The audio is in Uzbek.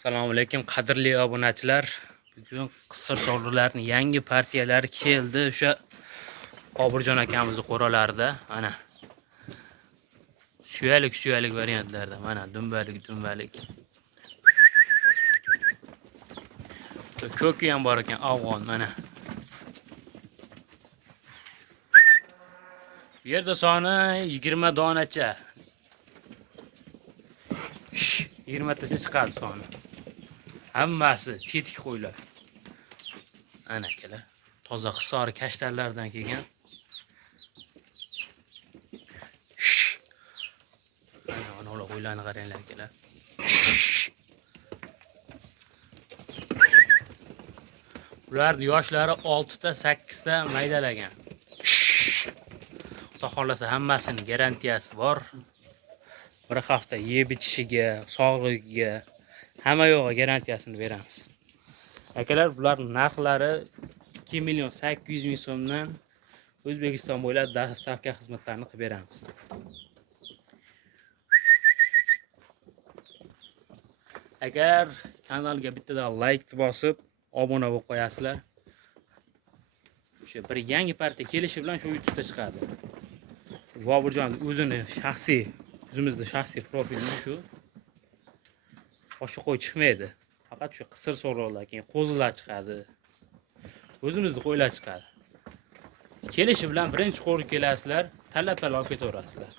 Assalomu alaykum qadrli obunachilar. Bugun qisir sog'liqlarning yangi partiyalari keldi. O'sha Obirjon akamizning qo'ralarida mana suyalik variantlarda mana dumbalik. Ko'ki ham bor ekan, afg'on mana. Bu yerda soni 20 donacha. 20 tacha chiqadi soni. Hammasi tetik qo'ylar. Ana akalar. Toza Hisor kashtarlardan kelgan. Ana ular qo'ylarni qaranglar akalar. Ularning yoshlari 6 ta, 8 ta maydalagan. Xudo xolasa hammasining garantiyasi bor. Bir hafta yeb ichishiga, sog'ligiga hamma yo'g'i garantiyasini beramiz. Akalar, bularning narxlari 2.800.000 so'mdan O'zbekiston bo'ylab dostavka xizmatlarini qilib beramiz. Agar kanalga bittadan like bosib, obuna bo'lib qo'yasizlar, o'sha bir yangi partiya kelishi bilan shu YouTube'da chiqadi. Obirjon o'zini shaxsiy, o'zimizning shaxsiy profilimiz shu. Boshqa qo'y chiqmaydi. Faqat shu qisir so'roqlar, keyin qo'zilar chiqadi. O'zimizning qo'ylar chiqadi. Kelishi bilan birinchi qo'rga kelasizlar, talab olib ketaverasizlar.